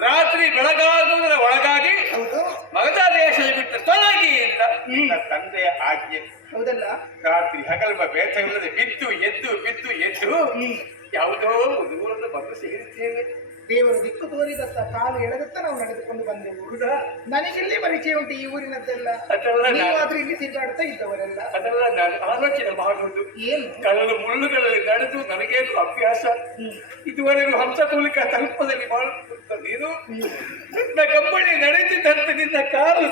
ರಾತ್ರಿ ಬೆಳಗಾಗುವುದರ ಒಳಗಾಗಿ ಮಗಧ ದೇಶದ ಬಿಟ್ಟು ತೊಲಗಿ ಅಂತ ತಂದೆಯ ಆಜ್ಞೆ. ಹೌದಲ್ಲ? ರಾತ್ರಿ ಹಗಲ್ಮ ಬೇಟವಿಲ್ಲದೆ ಬಿದ್ದು ಎದ್ದು ಯಾವುದೋ ದೂರದ ಬಂದು ಸೇರಿದ್ದೇವೆ. ದೇವರು ದಿಕ್ಕು ತೋರಿದತ್ತ ಕಾಲು ಎಳೆದತ್ತ ನಾವು ನಡೆದುಕೊಂಡು ಬಂದೆವು. ನನಗೆಲ್ಲಿ ಪರಿಚಯ ಉಂಟು ಈ ಊರಿನದ್ದೆಲ್ಲ? ನೀವಾದ್ರೂ ಇಲ್ಲಿ ತಿರುಗಾಡ್ತಾ ಇದ್ದವರೆಲ್ಲ. ಅದೆಲ್ಲ ನಾನು ಆಲೋಚನೆ ಮಾಡುವುದು. ಏನು ಕಲ್ಲಲು ಮುಳ್ಳುಗಳಲ್ಲಿ ನಡೆದು ನನಗೇನು ಅಭ್ಯಾಸ. ಇದುವರೆಗೂ ಹಂಸತೂಲಿಕ ತಲುಪದಲ್ಲಿ ಮಾಡುತ್ತ ನೀನು ನನ್ನ ಕಂಬಳಿ ನಡೆದಿದ್ದಂತೆ ನಿನ್ನ ಕಾಲು